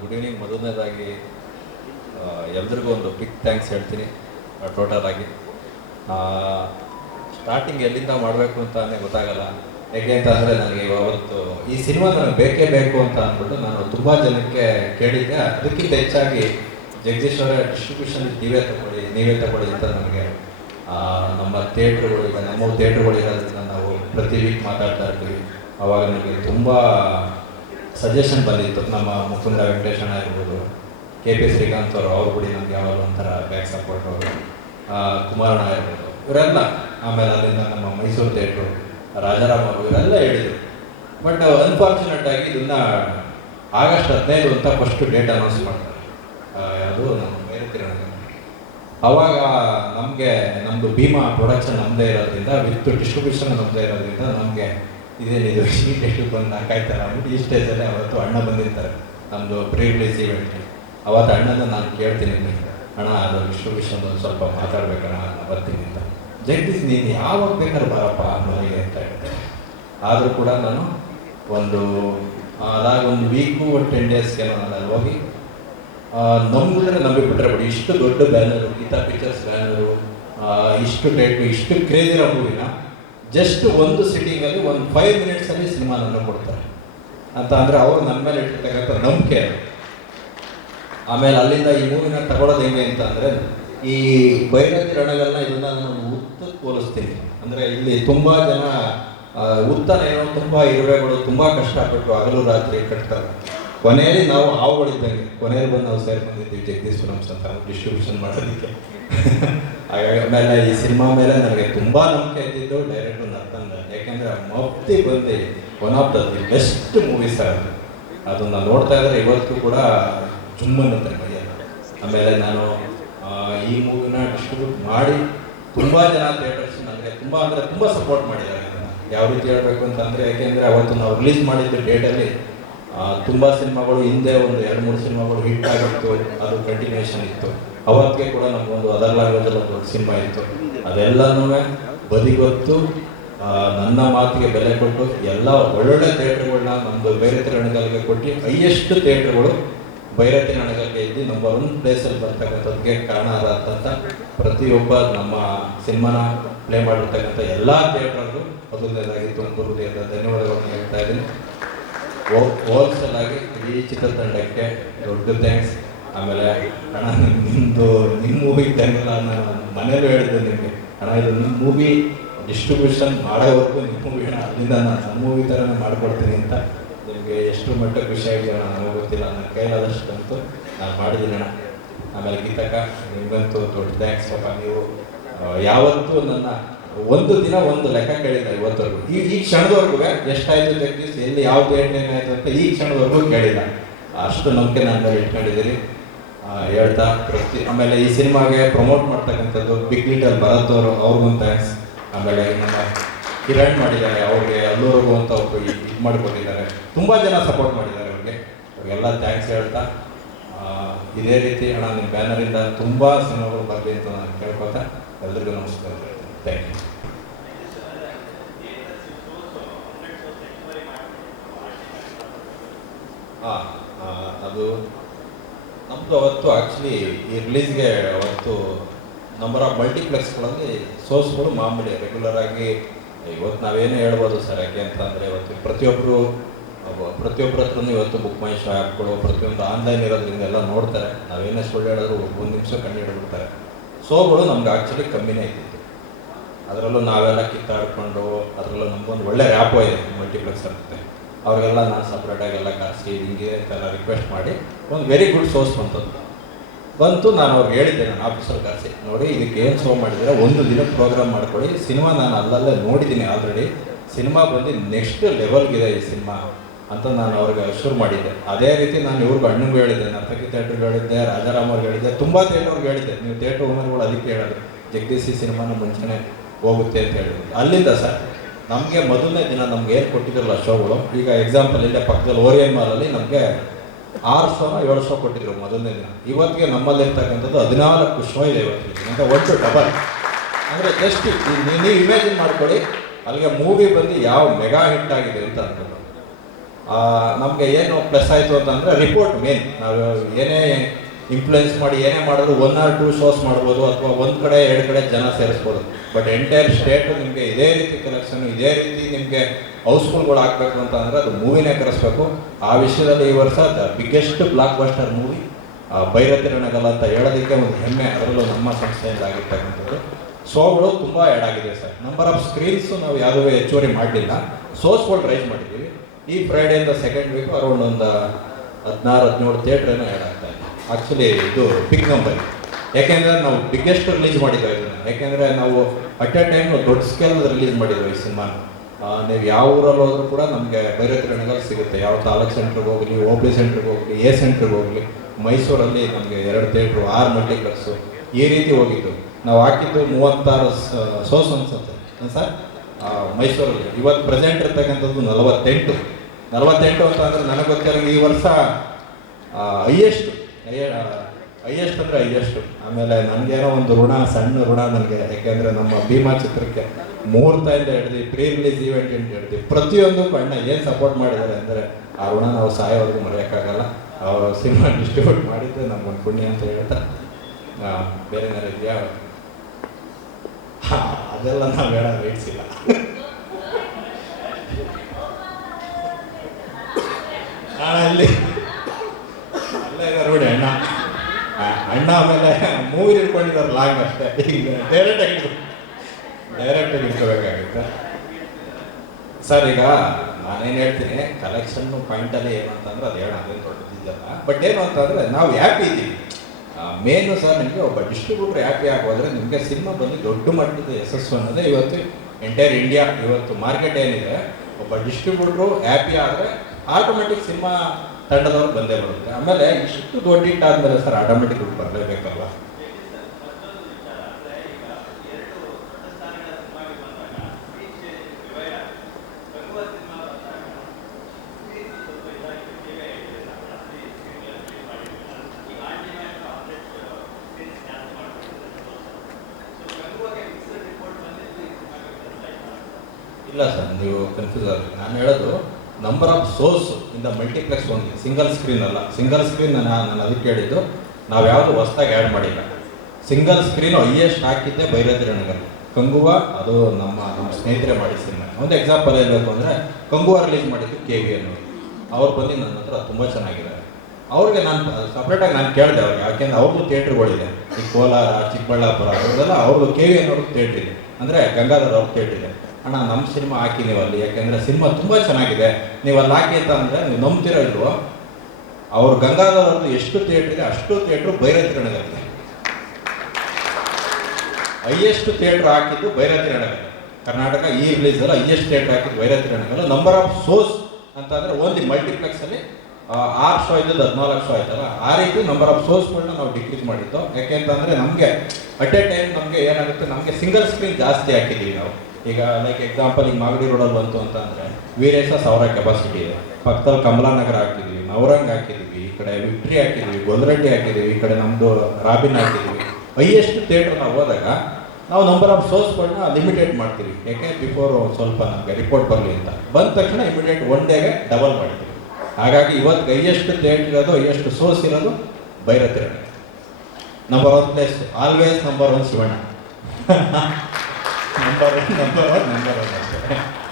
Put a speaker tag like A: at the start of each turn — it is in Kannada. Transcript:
A: Good evening. ಮೊದಲನೇದಾಗಿ ಎಲ್ರಿಗೂ ಒಂದು ಬಿಗ್ ಥ್ಯಾಂಕ್ಸ್ ಹೇಳ್ತೀನಿ. ಟೋಟಲ್ ಆಗಿ. ಸ್ಟಾರ್ಟಿಂಗ್ ಎಲ್ಲಿಂದ ಮಾಡಬೇಕು ಅಂತಲೇ ಗೊತ್ತಾಗಲ್ಲ. ಹೇಗೆ ಅಂತ ಅಂದರೆ ನನಗೆ ಅವತ್ತು ಈ ಸಿನಿಮಾ ನನಗೆ ಬೇಕೇ ಬೇಕು ಅಂತ ಅಂದ್ಬಿಟ್ಟು ನಾನು ತುಂಬ ಜನಕ್ಕೆ ಕೇಳಿದ್ದೆ. ಅದಕ್ಕಿಂತ ಹೆಚ್ಚಾಗಿ ಜಗದೀಶ್ ಅವರ ಡಿಸ್ಟ್ರಿಬ್ಯೂಷನ್ ನೀವೇ ತಗೊಳ್ಳಿ ನೀವೇ ತಗೊಳ್ಳಿ ಅಂತ ನನಗೆ ನಮ್ಮ ಥಿಯೇಟ್ರುಗಳು ಈಗ ನಮ್ಮ ಥಿಯೇಟ್ರುಗಳಿರೋದ್ರಿಂದ ನಾವು ಪ್ರತಿ ವೀಕ್ ಮಾತಾಡ್ತಾ ಇರ್ತೀವಿ. ಅವಾಗ ನನಗೆ ತುಂಬ ಸಜೆಷನ್ ಬಂದಿತ್ತು ನಮ್ಮ ಮುಕುಂದ ವೆಂಕಟೇಶಣ್ಣ ಇರ್ಬೋದು. ಕೆ ಪಿ ಶ್ರೀಕಾಂತ್ ಅವರು, ಅವ್ರು ಕೂಡ ನನಗೆ ಯಾವಾಗ ಒಂಥರ ಬ್ಯಾಕ್ ಸಪೋರ್ಟ್ ಅವರು. ಕುಮಾರಣ್ಣ ಇರ್ಬೋದು. ಇವರೆಲ್ಲ ಆಮೇಲೆ ಅಲ್ಲಿಂದ ನಮ್ಮ ಮೈಸೂರು ಥಿಯೇಟ್ರು ರಾಜಾರಾಮ್ ಅವರು, ಇವರೆಲ್ಲ ಹೇಳಿದರು. ಬಟ್ ಅನ್ಫಾರ್ಚುನೇಟ್ ಆಗಿ ಇದನ್ನ ಆಗಸ್ಟ್ ಹದಿನೈದು ಅಂತ ಫಸ್ಟ್ ಡೇಟ್ ಅನೌನ್ಸ್ ಮಾಡ್ತಾರೆ. ಅದು ನಮ್ಮ ತಿರುವನಂತಪುರ. ಅವಾಗ ನಮಗೆ ನಮ್ಮದು ಭೀಮಾ ಪ್ರೊಡಕ್ಷನ್ ನಮ್ಮದೇ ಇರೋದ್ರಿಂದ, ವಿತ್ ಡಿಸ್ಟ್ರಿಬ್ಯೂಷನ್ ನಮ್ಮದೇ ಇರೋದ್ರಿಂದ ನಮಗೆ ಇದೇನಿದು ಈ ಎಷ್ಟು ಬಂದು ಹಾಕಾಯ್ತಲ್ಲ ಅಂದ್ಬಿಟ್ಟು ಈ ಅವತ್ತು ಅಣ್ಣ ಬಂದಿರ್ತಾರೆ. ನಮ್ಮದು ಪ್ರೀ ರಿಲೀಸ್ ಇವೆಂಟ್ಗೆ ಅವತ್ತು ಅಣ್ಣನ ನಾನು ಕೇಳ್ತೀನಿ ಅಣ್ಣ, ಅದು ವಿಶ್ವ ಒಂದು ಸ್ವಲ್ಪ ಮಾತಾಡ್ಬೇಕಣ್ಣ ಬರ್ತೀನಿ ಅಂತ. ಜಗದೀಶ್, ನೀನು ಯಾವಾಗ ಬೇಕಾದ್ರೂ ಬರಪ್ಪ ಅನ್ನೋದಿಗೆ ಅಂತ ಹೇಳ್ತಾರೆ. ಆದರೂ ಕೂಡ ನಾನು ಒಂದು ಅದಾಗ ಒಂದು ವೀಕು ಒಂದು ಟೆನ್ ಡೇಸ್ಗೆ ನಾನು ಅಲ್ಲಿ ಹೋಗಿ ನಂಬಿದ್ರೆ ನಂಬಿಬಿಟ್ರೆ ಬಿಡಿ. ಇಷ್ಟು ದೊಡ್ಡ ಬ್ಯಾನರು ಗೀತಾ ಪಿಕ್ಚರ್ಸ್ ಬ್ಯಾನರು ಇಷ್ಟು ಟೈಪ್ ಇಷ್ಟು ಕ್ರೇಜಿರೋ ಮೂವಿನ ಜಸ್ಟ್ ಒಂದು ಸಿಟಿಗಲ್ಲಿ ಒಂದು ಫೈವ್ ಮಿನಿಟ್ಸಲ್ಲಿ ಸಿನಿಮಾ ನನ್ನ ಕೊಡ್ತಾರೆ. ಅಂತ ಅಂದರೆ ಅವರು ನನ್ನ ಮೇಲೆ ಇಟ್ಟಿರ್ತಕ್ಕಂಥ ನಂಬಿಕೆ ಆಮೇಲೆ ಅಲ್ಲಿಂದ ಈ ಮೂವಿನ ತಗೊಳ್ಳೋದು ಹೆಂಗೆ ಅಂತ ಅಂದರೆ, ಈ ಬೈರತಿ ರಣಗಳನ್ನ ಇದನ್ನ ನಾನು ಉತ್ತಕ್ಕೆ ಹೋಲಿಸ್ತೀನಿ. ಅಂದರೆ ಇಲ್ಲಿ ತುಂಬ ಜನ ಉತ್ತರ ಉತ್ತನೇನೋ ತುಂಬ ಇರುವೆಗಳು, ತುಂಬ ಕಷ್ಟಪಟ್ಟು ಹಗಲು ರಾತ್ರಿ ಕಟ್ತಾರೆ. ಕೊನೆಯಲ್ಲಿ ನಾವು ಹಾವುಗಳಿದ್ದಂಗೆ, ಕೊನೆಯಲ್ಲಿ ಬಂದು ನಾವು ಸೇರ್ಕೊಂಡಿದ್ದೀವಿ ಜಗದೀಶ್ ಫಿಲ್ಮ್ಸ್ ಅಂತ ಡಿಸ್ಟ್ರಿಬ್ಯೂಷನ್ ಮಾಡೋದಕ್ಕೆ. ಆಮೇಲೆ ಈ ಸಿನಿಮಾ ಮೇಲೆ ನನಗೆ ತುಂಬ ನಂಬಿಕೆ ಇದ್ದಿದ್ದು ಡೈರೆಕ್ಟರ್ ನರ್ತನ್ ಯಾಕೆಂದರೆ ಮಫ್ತಿ ಬಂದು one of the the best movies ಅದು. ಅದನ್ನು ನೋಡ್ತಾ ಇದ್ರೆ ಇವತ್ತು ಕೂಡ ಜುಮ್ಮನ್ನುತ್ತೆ ಮೈಯಲ್ಲ ಆಮೇಲೆ ನಾನು ಈ ಮೂವಿನ ಡಿಸ್ಟ್ರಿಬ್ಯೂಟ್ ಮಾಡಿ ತುಂಬ ಜನ ಥಿಯೇಟರ್ಸ್ ನನಗೆ ತುಂಬ ಅಂದರೆ ತುಂಬ ಸಪೋರ್ಟ್ ಮಾಡಿದ್ದಾರೆ. ಯಾವ ರೀತಿ ಹೇಳಬೇಕು ಅಂತಂದರೆ, ಯಾಕೆಂದರೆ ಅವತ್ತು ನಾವು ರಿಲೀಸ್ ಮಾಡಿದ್ದ ಡೇಟಲ್ಲಿ ತುಂಬ ಸಿನಿಮಾಗಳು ಹಿಂದೆ ಒಂದು ಎರಡು ಮೂರು ಸಿನಿಮಾಗಳು ಹಿಟ್ ಆಗಿತ್ತು. ಅದು ಕಂಟಿನ್ಯೂಷನ್ ಇತ್ತು. ಅವತ್ತಿಗೆ ಕೂಡ ನಮಗೊಂದು ಅದರ್ ಲ್ಯಾಂಗ್ವೇಜಲ್ಲಿ ಒಂದು ಸಿನಿಮಾ ಇತ್ತು. ಅದೆಲ್ಲನೂ ಬದಿಗೊತ್ತು ನನ್ನ ಮಾತಿಗೆ ಬೆಲೆ ಕೊಟ್ಟು ಎಲ್ಲ ಒಳ್ಳೊಳ್ಳೆ ಥಿಯೇಟ್ರ್ಗಳನ್ನ ನಮ್ಮದು ಬೈರತಿ ರಣಗಲ್ಗೆ ಕೊಟ್ಟು ಹೈಯೆಸ್ಟ್ ಥಿಯೇಟ್ರ್ಗಳು ಬೈರತಿ ರಣಗಲ್ಗೆ ಇದ್ದು ನಂಬರ್ ಒನ್ ಪ್ಲೇಸಲ್ಲಿ ಬರ್ತಕ್ಕಂಥದ್ಗೆ ಕಾರಣ ಆದಂಥ ಪ್ರತಿಯೊಬ್ಬ ನಮ್ಮ ಸಿನಿಮಾನ ಪ್ಲೇ ಮಾಡಿರ್ತಕ್ಕಂಥ ಎಲ್ಲ ಥಿಯೇಟ್ರಲ್ಲೂ ಮೊದಲನೇದಾಗಿ ತುಮಕೂರು ಧನ್ಯವಾದಗಳನ್ನು ಹೇಳ್ತಾ ಇದ್ದೀನಿ. ಹೋಲ್ಸೇಲ್ ಆಗಿ ಇಡೀ ಚಿತ್ರತಂಡಕ್ಕೆ ದೊಡ್ಡ ಥ್ಯಾಂಕ್ಸ್ ಆಮೇಲೆ ಅಣ್ಣ ನಿಮ್ಮದು ನಿಮ್ಮ ಮೂವಿ ಇದ್ದಂಗೆಲ್ಲ ನಾನು ಮನೇಲೂ ಹೇಳಿದ್ದೆ ನಿಮಗೆ ಅಣ್ಣ ಇದು ನಿಮ್ಮ ಮೂವಿ ಡಿಸ್ಟ್ರಿಬ್ಯೂಷನ್ ಮಾಡೋವರೆಗೂ ನಿಮ್ಮ ಮೂವಿ ಅಲ್ಲಿಂದ ನಾನು ನಮ್ಮ ಮೂವಿ ಥರನೇ ಮಾಡ್ಕೊಡ್ತೀನಿ ಅಂತ ನಿಮಗೆ ಎಷ್ಟು ಮಟ್ಟ ಖುಷಿ ಅಣ್ಣ ನನಗೆ ಗೊತ್ತಿಲ್ಲ ನನ್ನ ಕೈಲಾದಷ್ಟು ಅಂತೂ ನಾನು ಮಾಡಿದ್ದೀನಿ ಅಣ್ಣ. ಆಮೇಲೆ ಗೀತಕ್ಕ ನಿಮಗಂತೂ ದೊಡ್ಡ ಥ್ಯಾಂಕ್ಸ್ ಪಾಪ ನೀವು. ಯಾವತ್ತೂ ನನ್ನ ಒಂದು ದಿನ ಒಂದು ಲೆಕ್ಕ ಕೇಳಿಲ್ಲ ಇವತ್ತವರೆಗೂ. ಈ ಈ ಕ್ಷಣದವರೆಗೂ ಎಷ್ಟಾಯ್ತು ಜಗದೀಶ್ ಎಲ್ಲಿ ಯಾವ ಡೇಟ್ ಏನಾಯ್ತು ಅಂತ ಈ ಕ್ಷಣದವರೆಗೂ ಕೇಳಿಲ್ಲ. ಅಷ್ಟು ನಂಬಿಕೆ ನಾನು ಆ, ಹೇಳ್ತಾ ಪ್ರತಿ ಆಮೇಲೆ ಈ ಸಿನಿಮಾಗೆ ಪ್ರಮೋಟ್ ಮಾಡ್ತಕ್ಕಂಥದ್ದು ಬಿಗ್ ಲೀಟರ್ ಭರತ್ ಅವರು ಅವ್ರಿಗೊಂದು ಥ್ಯಾಂಕ್ಸ್ ಆಮೇಲೆ ನಮ್ಮ ಕಿರಣ್ ಮಾಡಿದ್ದಾರೆ, ಅವ್ರಿಗೆ ಅಲ್ಲೂರಿಗೂ ಅಂತ ಒಬ್ಬರು ಇದು ಮಾಡಿಕೊಟ್ಟಿದ್ದಾರೆ. ತುಂಬ ಜನ ಸಪೋರ್ಟ್ ಮಾಡಿದ್ದಾರೆ ಅವ್ರಿಗೆ. ಅವ್ರಿಗೆಲ್ಲ ಥ್ಯಾಂಕ್ಸ್ ಹೇಳ್ತಾ. ಇದೇ ರೀತಿ ಅಣ್ಣ ನಿಮ್ಮ ಬ್ಯಾನರಿಂದ ತುಂಬ ಸಿನಿಮಾಗಳು ಬರಲಿ ಅಂತ ನಾನು ಕೇಳ್ಕೊತಾ ಎಲ್ರಿಗೂ ನಮಸ್ಕಾರ ಥ್ಯಾಂಕ್ ಯು ಹಾಂ ಅದು ಅವತ್ತು ಆ್ಯಕ್ಚುಲಿ ಈ ರಿಲೀಸ್ಗೆ ಅವತ್ತು ನಂಬರ್ ಆಫ್ ಮಲ್ಟಿಪ್ಲೆಕ್ಸ್ಗಳಲ್ಲಿ ಸೋರ್ಸ್ಗಳು ಮಾಮೂಲಿ ರೆಗ್ಯುಲರ್ ಆಗಿ, ಇವತ್ತು ನಾವೇನು ಹೇಳ್ಬೋದು ಸರ್ ಯಾಕೆ ಅಂತಂದರೆ ಇವತ್ತು ಪ್ರತಿಯೊಬ್ಬರು ಪ್ರತಿಯೊಬ್ಬರ ಹತ್ರನೂ ಇವತ್ತು ಬುಕ್ ಮೈ ಶೋ ಆ್ಯಪ್ಗಳು ಪ್ರತಿಯೊಂದು ಆನ್ಲೈನ್ ಇರೋದ್ರಿಂದ ಎಲ್ಲ ನೋಡ್ತಾರೆ. ನಾವೇನೇ ಸುಳ್ಳು ಹೇಳಿದ್ರು ಒಂದು ನಿಮಿಷ ಕಣ್ಣು ಹಿಡಿದ್ಬಿಡ್ತಾರೆ ಸೋಗಳು ನಮ್ಗೆ ಆ್ಯಕ್ಚುಲಿ ಕಮ್ಮಿನೇ ಇತ್ತು ಅದರಲ್ಲೂ ನಾವೆಲ್ಲ ಕಿತ್ತಾಡ್ಕೊಂಡು, ಅದರಲ್ಲೂ ನಮಗೊಂದು ಒಳ್ಳೆ ರ್ಯಾಪೋ ಇದೆ ಮಲ್ಟಿಪ್ಲೆಕ್ಸ್ ಇರುತ್ತೆ ಅವ್ರಿಗೆಲ್ಲ ನಾನು ಸಪ್ರೇಟಾಗಿ ಎಲ್ಲ ಕರೆಸಿ ಹಿಂಗೆ ಅಂತೆಲ್ಲ ರಿಕ್ವೆಸ್ಟ್ ಮಾಡಿ, ಒಂದು ವೆರಿ ಗುಡ್ ಸೋರ್ಸ್ ಬಂತದ್ದು ಬಂತು, ನಾನು ಅವ್ರಿಗೆ ಹೇಳಿದ್ದೆ ನಾನು ಆಫೀಸರ್ ಕರೆಸಿ, ನೋಡಿ, ಇದಕ್ಕೆ ಏನು ಶೋ ಮಾಡಿದರೆ ಒಂದು ದಿನ ಪ್ರೋಗ್ರಾಮ್ ಮಾಡ್ಕೊಳ್ಳಿ. ಸಿನಿಮಾ ನಾನು ಅಲ್ಲಲ್ಲೇ ನೋಡಿದ್ದೀನಿ ಆಲ್ರೆಡಿ ಸಿನಿಮಾ ಬಂದು ನೆಕ್ಸ್ಟ್ ಲೆವೆಲ್ಗಿದೆ ಈ ಸಿನಿಮಾ, ಅಂತ ನಾನು ಅವ್ರಿಗೆ ಶುರು ಮಾಡಿದ್ದೆ. ಅದೇ ರೀತಿ ನಾನು ಇವ್ರಿಗೆ ಅಣ್ಣಂಗೂ ಹೇಳಿದ್ದೆ, ನರ್ತಕಿ ಥಿಯೇಟ್ರಿಗೆ ಹೇಳಿದ್ದೆ, ರಾಜಾರಾಮ್ ಅವ್ರಿಗೆ ಹೇಳಿದ್ದೆ, ತುಂಬ ಥಿಯೇಟ್ರಿಗೆ ಹೇಳಿದ್ದೆ. ನೀವು ಥಿಯೇಟ್ರ್ ಓನರ್ಗಳು ಅದಕ್ಕೆ ಹೇಳಿದ್ರು ಜಗದೀಶ್ ಸಿನಿಮಾನ ಮುಂಚೆನೇ ಹೋಗುತ್ತೆ ಅಂತ ಹೇಳಿದ್ವಿ ಅಲ್ಲಿಂದ ಸರ್ ನಮಗೆ ಮೊದಲನೇ ದಿನ ನಮ್ಗೆ ಏನು ಕೊಟ್ಟಿದ್ರಲ್ಲ ಶೋಗಳು ಈಗ ಎಕ್ಸಾಂಪಲ್ ಇಲ್ಲೇ ಪಕ್ಕದಲ್ಲಿ ಓರಿಯನ್ ಮಾಲಲ್ಲಿ ನಮಗೆ ಆರು ಸಾವಿರ, ಏಳು ಶೋ ಕೊಟ್ಟಿದ್ರು ಮೊದಲನೇ ದಿನ. ಇವತ್ತಿಗೆ ನಮ್ಮಲ್ಲಿ ಇರ್ತಕ್ಕಂಥದ್ದು ಹದಿನಾಲ್ಕು ಶೋ ಇದೆ ಇವತ್ತಿಗೆ. ಅಂತ ಒಟ್ಟು ಡಬಲ್ ಅಂದರೆ ಜಸ್ಟ್ ನೀವು ಇಮ್ಯಾಜಿನ್ ಮಾಡ್ಕೊಳ್ಳಿ, ಅಲ್ಲಿಗೆ ಮೂವಿ ಬಂದು ಯಾವ ಮೆಗಾ ಹಿಟ್ ಆಗಿದೆ ಅಂತ ಅನ್ಕೊಂಡು ನಮಗೆ ಏನು ಪ್ಲಸ್ ಆಯಿತು ಅಂತಂದರೆ ರಿಪೋರ್ಟ್ ಮೇನ್ ನಾವು ಏನೇ ಇನ್ಫ್ಲುಯೆನ್ಸ್ ಮಾಡಿ ಏನೇ ಮಾಡಿದ್ರು ಒನ್ ಆರ್ ಟೂ ಶೋಸ್ ಮಾಡ್ಬೋದು ಅಥವಾ ಒಂದು ಕಡೆ, ಎರಡು ಕಡೆ ಜನ ಸೇರಿಸ್ಬೋದು. ಬಟ್ ಎಂಟೈರ್ ಸ್ಟೇಟು ನಿಮಗೆ ಇದೇ ರೀತಿ ಕಲೆಕ್ಷನ್ ಇದೇ ರೀತಿ ನಿಮಗೆ ಹೌಸ್ಫುಲ್ಗಳು ಆಗಬೇಕು ಅಂತ ಅಂದರೆ ಅದು ಮೂವಿನೇ ಕರೆಸ್ಬೇಕು. ಆ ವಿಷಯದಲ್ಲಿ ಈ ವರ್ಷ the biggest blockbuster movie ಬೈರತಿರಣಗಲ್ಲ ಅಂತ ಹೇಳೋದಕ್ಕೆ ಒಂದು ಹೆಮ್ಮೆ, ಅದರಲ್ಲೂ ನಮ್ಮ ಸಂಸ್ಥೆಯಿಂದ ಆಗಿರ್ತಕ್ಕಂಥದ್ದು. ಶೋಗಳು ತುಂಬ ಆ್ಯಡ್ ಆಗಿದೆ ಸರ್. ನಂಬರ್ ಆಫ್ ಸ್ಕ್ರೀನ್ಸು ನಾವು ಯಾವುದೂ ಹೆಚ್ಚುವರಿ ಮಾಡಲಿಲ್ಲ. ಸೋಸ್ಗಳು ರೈಸ್ ಮಾಡಿದ್ದೀವಿ. ಈ ಫ್ರೈಡೆಯಿಂದ ಸೆಕೆಂಡ್ ವೀಕು ಅರೌಂಡ್ ಒಂದು ಹದಿನಾರು, ಹದಿನೇಳು ಥಿಯೇಟ್ರೇನೋ ಆ್ಯಡ್ ಆ್ಯಕ್ಚುಲಿ ಇದು ಬಿಗ್ ನಂಬರ್ ಯಾಕೆಂದರೆ ನಾವು ಬಿಗ್ಗೆಸ್ಟ್ ರಿಲೀಸ್ ಮಾಡಿದ್ದೇವೆ ಇದನ್ನು. ಯಾಕೆಂದರೆ ನಾವು ಅಟ್ ಎ ಟೈಮ್ ದೊಡ್ಡ ಸ್ಕೇಲ್ ರಿಲೀಸ್ ಮಾಡಿದ್ದೇವೆ ಈ ಸಿನಿಮಾನ ನೀವು ಯಾವ ಊರಲ್ಲಿ ಹೋದ್ರೂ ಕೂಡ ನಮಗೆ ಬೇರೆ ತಿರಣಗಳು ಸಿಗುತ್ತೆ. ಯಾವ ತಾಲೂಕ್ ಸೆಂಟ್ರಿಗೆ ಹೋಗಲಿ ಪಿ ಸೆಂಟ್ರಿಗೆ ಹೋಗಲಿ ಎ ಸೆಂಟ್ರಿಗೆ ಹೋಗಲಿ, ಮೈಸೂರಲ್ಲಿ ನಮಗೆ ಎರಡು ಥಿಯೇಟ್ರು ಆರು ಮಲ್ಟಿಪ್ಲೆಕ್ಸು ಈ ರೀತಿ ಹೋಗಿದ್ದು. ನಾವು ಹಾಕಿದ್ದು ಮೂವತ್ತಾರು ಸೋಸ್ ಅನ್ಸುತ್ತೆ ಸರ್? ಮೈಸೂರಲ್ಲಿ. ಇವತ್ತು ಪ್ರೆಸೆಂಟ್ ಇರ್ತಕ್ಕಂಥದ್ದು ನಲವತ್ತೆಂಟು. ನಲವತ್ತೆಂಟು ಅಂತ ಅಂದರೆ ನನಗೆ ಗೊತ್ತಿರೋ ಈ ವರ್ಷ ಹೈಯೆಸ್ಟ್ ಹೈಯೆಸ್ಟ್ ಅಂದರೆ ಹೈಯೆಸ್ಟ್ ಆಮೇಲೆ ನನಗೇನೋ ಒಂದು ಋಣ, ಸಣ್ಣ ಋಣ ನನಗೆ. ಯಾಕೆಂದರೆ ನಮ್ಮ ಭೀಮಾ ಚಿತ್ರಕ್ಕೆ ಮುಹೂರ್ತದಿಂದ ಹಿಡ್ದು ಪ್ರೀ ರಿಲೀಸ್ ಈವೆಂಟ್ ಅಂತ ಹಿಡ್ದು ಪ್ರತಿಯೊಂದಕ್ಕೂ ಅಣ್ಣ ಏನು ಸಪೋರ್ಟ್ ಮಾಡಿದ್ದಾರೆ ಅಂದರೆ ಆ ಋಣ ನಾವು ಸಾಯೋವರೆಗೂ ಮರೆಯೋಕ್ಕಾಗಲ್ಲ. ಅವರು ಸಿನಿಮಾ ಡಿಸ್ಟ್ರಿಬ್ಯೂಟ್ ಮಾಡಿದ್ದು ನಮ್ಗೊಂದು ಪುಣ್ಯ ಅಂತ ಹೇಳ್ತಾ ಬೇರೆ ಏನಾರು ಇದೆಯಾ? ಅದೆಲ್ಲ ನಾವು ಬೇಡ ರೇಟ್ಸ್ ಇಲ್ಲ. ಅಲ್ಲಿ ನೋಡಿ ಅಣ್ಣ. ಅಣ್ಣ ಆಮೇಲೆ ಮೂವಿ ಇಟ್ಕೊಂಡಿದ್ದಾರೆ ಲಾಂಗ್ ಅಷ್ಟೇ. ಈಗ ಡೈರೆಕ್ಟ್ ಆಗಿ ಇಟ್ಕೋಬೇಕಾಗುತ್ತೆ? ಸರ್, ಈಗ ನಾನೇನು ಹೇಳ್ತೀನಿ ಕಲೆಕ್ಷನ್ ಪಾಯಿಂಟಲ್ಲಿ ಏನು ಅಂತಂದ್ರೆ ಅದು ಹೇಳೋದು ದೊಡ್ಡದಿಲ್ಲ ಬಟ್ ಏನು ಅಂತಂದರೆ ನಾವು ಹ್ಯಾಪಿ ಇದ್ದೀವಿ. ಮೇನು ಸರ್ ನಿಮಗೆ ಒಬ್ಬ ಡಿಸ್ಟ್ರಿಬ್ಯೂಟರ್ ಹ್ಯಾಪಿ ಆಗೋದ್ರೆ ನಿಮಗೆ ಸಿನಿಮಾ ಬಂದು ದೊಡ್ಡ ಮಟ್ಟದ ಯಶಸ್ಸು ಅನ್ನೋದೇ ಇವತ್ತು ಎಂಟೈರ್ ಇಂಡಿಯಾ ಇವತ್ತು ಮಾರ್ಕೆಟ್ ಏನಿದೆ. ಒಬ್ಬ ಡಿಸ್ಟ್ರಿಬ್ಯೂಟ್ರು ಹ್ಯಾಪಿ ಆದರೆ ಆಟೋಮೆಟಿಕ್ ಸಿನಿಮಾ ತಂಡದವ್ರು ಬಂದೇ ಬರುತ್ತೆ. ಆಮೇಲೆ ಇಷ್ಟು ದೊಡ್ಡ ಇಟ್ಟ ಆದ್ಮೇಲೆ ಸರ್ ಆಟೋಮೆಟಿಕ್ ಬರಲೇಬೇಕಲ್ವ? ಇಲ್ಲ ಸರ್, ನೀವು ಕನ್ಫ್ಯೂಸ್ ಆಗಿ ನಾನು ಹೇಳೋದು ನಂಬರ್ ಆಫ್ ಸೋರ್ಸ್ ಇಂದ ಮಲ್ಟಿಪ್ಲೆಕ್ಸ್ ಒಂದು ಸಿಂಗಲ್ ಸ್ಕ್ರೀನ್ ಅಲ್ಲ. ಸಿಂಗಲ್ ಸ್ಕ್ರೀನ್ ನಾನು ನಾನು ಅದಕ್ಕೆ ಹೇಳಿದ್ದು, ನಾವು ಯಾವುದು ಹೊಸ್ದಾಗಿ ಆ್ಯಡ್ ಮಾಡಿಲ್ಲ. ಸಿಂಗಲ್ ಸ್ಕ್ರೀನು ಹೈಯೆಸ್ಟ್ ಹಾಕಿದ್ದೆ ಭೈರತಿ ನನಗೆ ಕಂಗುವ, ಅದು ನಮ್ಮ ನಮ್ಮ ಸ್ನೇಹಿತರೆ ಮಾಡಿದ ಸಿನಿಮಾ. ಒಂದು ಎಕ್ಸಾಂಪಲ್ ಹೇಳಬೇಕು ಅಂದರೆ, ಕಂಗುವ ರಿಲೀಸ್ ಮಾಡಿದ್ದು ಕೆ ವಿ ಅನ್ನೋರು ಅವ್ರು. ಬಂದು ನನ್ನ ಹತ್ರ ತುಂಬ ಚೆನ್ನಾಗಿದೆ ಅವ್ರಿಗೆ ನಾನು ಸಪ್ರೇಟಾಗಿ ನಾನು ಕೇಳಿದೆ ಅವ್ರಿಗೆ, ಯಾಕೆಂದ್ರೆ ಅವ್ರದ್ದು ಥಿಯೇಟ್ರ್ಗಳಿದೆ. ಈ ಕೋಲಾರ, ಚಿಕ್ಕಬಳ್ಳಾಪುರ ಅವ್ರದ್ದೆಲ್ಲ ಅವ್ರದ್ದು ಕೆ ವಿ ಅನ್ನೋರು ಥಿಯೇಟ್ರ್ ಇದೆ. ಅಂದರೆ ಗಂಗಾಧರ್ ಅವ್ರ ಥಿಯೇಟ್ರ್ ಇದೆ. ಅಣ್ಣ ನಮ್ಮ ಸಿನಿಮಾ ಹಾಕಿ ನೀವು ಅಲ್ಲಿ, ಯಾಕೆಂದರೆ ಸಿನಿಮಾ ತುಂಬ ಚೆನ್ನಾಗಿದೆ. ನೀವು ಅಲ್ಲಿ ಹಾಕಿ ಅಂತ ಅಂದರೆ ನೀವು ನಂಬ್ತಿರೋ ಇಲ್ವೋ? ಅವ್ರು ಗಂಗಾಧರ್ ಎಷ್ಟು ಥಿಯೇಟ್ರ್ ಇದೆ, ಅಷ್ಟು ಥಿಯೇಟ್ರು ಬೈರತಿ ರಣಗಲ್ಲಿದೆ ಹೈಯೆಸ್ಟ್ ಥಿಯೇಟ್ರ್ ಹಾಕಿದ್ದು ನಡೆದ ಕರ್ನಾಟಕ ಈ ರಿಲೀಸಲ್ಲಿ ಹೈಯೆಸ್ಟ್ ಥಿಯೇಟ್ರ್ ಹಾಕಿದ್ದು Bairathi Ranagal number of shows ಅಂತಂದರೆ ಓನ್ಲಿ ಮಲ್ಟಿಪ್ಲೆಕ್ಸಲ್ಲಿ ಆರು ಶೋ ಇದ್ದದ್ದು ಹದಿನಾಲ್ಕು ಶೋ ಆಯ್ತಲ್ಲ, ಆ ರೀತಿ ನಂಬರ್ ಆಫ್ ಶೋಸ್ಗಳನ್ನ ನಾವು ಡಿಕ್ರೀಸ್ ಯಾಕೆ ಯಾಕೆಂತಂದರೆ ನಮಗೆ ಅಟ್ ಎ ಟೈಮ್ ನಮಗೆ ಏನಾಗುತ್ತೆ, ನಮಗೆ ಸಿಂಗಲ್ ಸ್ಕ್ರೀನ್ ಜಾಸ್ತಿ ಹಾಕಿದ್ದೀವಿ ನಾವು. ಈಗ ಲೈಕ್ ಎಕ್ಸಾಂಪಲ್ ಈಗ ಮಾಗಡಿ ರೋಡಲ್ಲಿ ಬಂತು ಅಂತಂದರೆ ವೀರೇಶ ಸಾವಿರ ಕೆಪಾಸಿಟಿ ಇದೆ. ಪಕ್ಕದಲ್ಲಿ ಕಮಲಾನಗರ ಹಾಕಿದ್ವಿ ನವರಂಗ್ ಹಾಕಿದ್ವಿ, ಈ ಕಡೆ ವಿಕ್ಟ್ರಿ ಹಾಕಿದ್ವಿ ಗೊಲ್ರಡ್ಡಿ ಹಾಕಿದ್ವಿ, ಈ ಕಡೆ ನಮ್ಮದು ರಾಬಿನ್ ಹಾಕಿದ್ವಿ. ಹೈಯೆಸ್ಟ್ ಥಿಯೇಟರ್ ನಾವು ಹೋದಾಗ ನಾವು ನಂಬರ್ ಆಫ್ ಶೋಸ್ಗಳನ್ನ ಲಿಮಿಟೆಡ್ ಮಾಡ್ತೀವಿ. ಯಾಕೆ ಬಿಫೋರ್ ಸ್ವಲ್ಪ ನಮಗೆ ರಿಪೋರ್ಟ್ ಬರಲಿ ಅಂತ. ಬಂದ ತಕ್ಷಣ ಇಮಿಡಿಯೇಟ್ ಒನ್ ಡೇಗೆ ಡಬಲ್ ಮಾಡ್ತೀವಿ. ಹಾಗಾಗಿ ಇವತ್ತು ಹೈಯೆಸ್ಟ್ ಥಿಯೇಟರ್ ಇರೋದು ಹೈಯೆಸ್ಟ್ ಸೋರ್ಸ್ ಇರೋದು Bhairathi number one place always number one Shivanna. ナンバーワンナンバーワンです